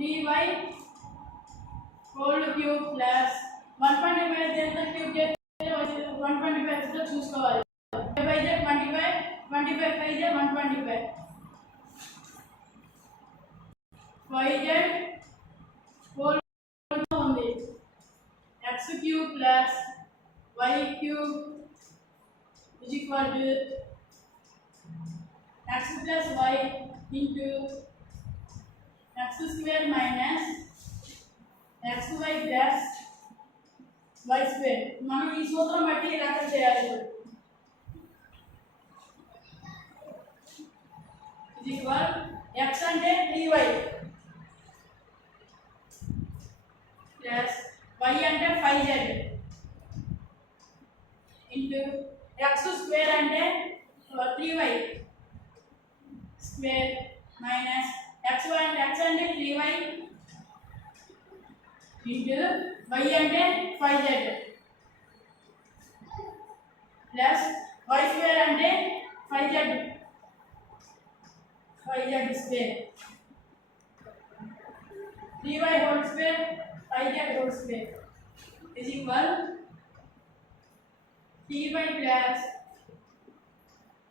3y whole cube plus 125 దేంతో cube చేస్తే 125 తో చూసుకోవాలి. 5 j 25 25 5 j 125 yz whole ఉంది x cube plus y cube is equal to x plus y into x square minus xy plus y square. మనం ఈ సూత్రం బట్టి లెక్క చేయాలి. is equal x అంటే 3y plus y అంటే 5z into x square అంటే 3y square minus xy అంటే x అంటే 3y into y అంటే 5z plus y square అంటే 5z square 3y whole square 5z whole square is equal 3y plus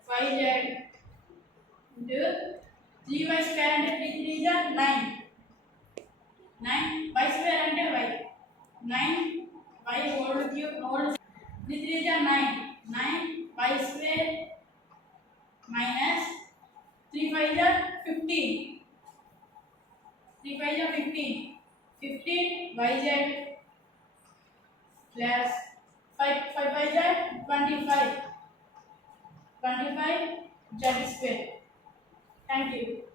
5z into 3y square అంటే 3 3 is 9 y square అంటే y 9 y whole cube whole 3 3 is 9 y square minus 3 5 is 15 3 5 is 15 yz plus 5 5 is 25 z square. Thank you.